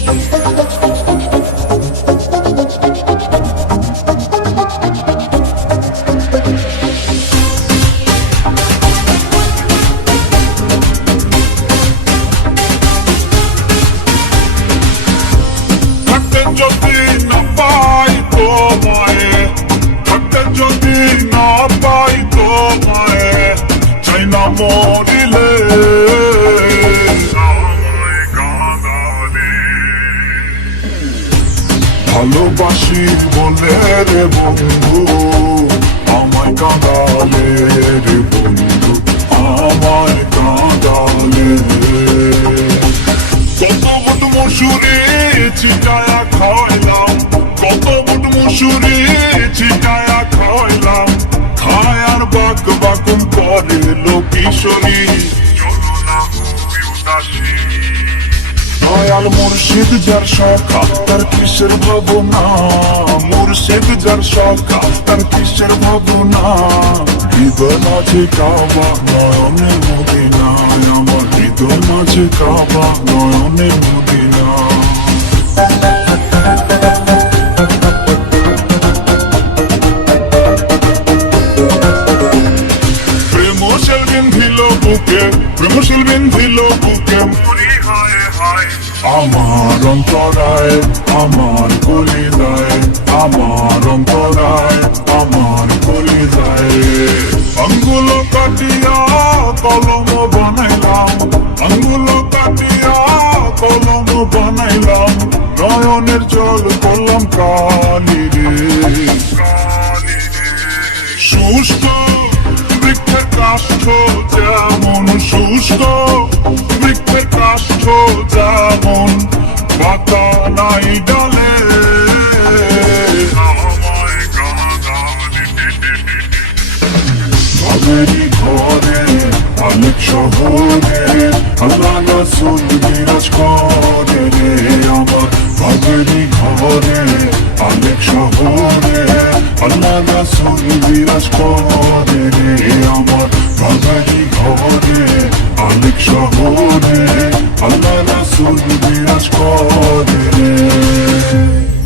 যদি না পাই তোমায়, থাকতে যদি না পাই তোমায়, চাই না মরিলে আমায় কাঁদালে। ভালোবাসি বলে রে বন্ধু আমায় কাঁদালে রে বন্ধু আমায় কাঁদালে। কত বুট মসুরি ছিটায়া খাওয়াইলাম, কত বুট মসুরি ছিটায়া খাওয়াইলাম, খায় আর বাক বাকুম করে লোকিশোরী। চলো না হই উদাসী, দয়াল মুর্শিদ যার সখা তার কিসের ভাবনা, মুর্শিদ যার সখা তার কিসের ভাবনা। হৃদয় মাঝে কাবা নয়নের মদিনা, আমার হৃদয় মাঝে কাবা নয়নের মদিনা। প্রেমশীল বিন্ধিল বুকে, প্রেমশীল বিন্ধিল বুকে মরি হায় হায়। আমার অন্তরায় আমার কলিজায়, আমার অন্তরায় আমার কলিজায়। আঙ্গুল কাটিয়া কলম বানাইলাম, আঙ্গুল কাটিয়া কলম বানাইলাম, নয়নের জল করলাম কালি রে। শুষ্ক বৃক্ষের কাষ্ঠ যেমন, শুষ্ক বৃক্ষের কাষ্ঠ যেমন, পাতা নাই ডালে আমায় কাঁদালে। ভাবেরি ঘরে অনেক শহরে আল্লাহ রাসূল বিরাজ করে রে আমার। ভাবেরি ঘরে অনেক শহরে আল্লাহ রাসূল বিরাজ করে রে আমার। ভাবেরি ঘরে অনেক শহরে আল্লাহ রাসূল বিরাজ করে রে।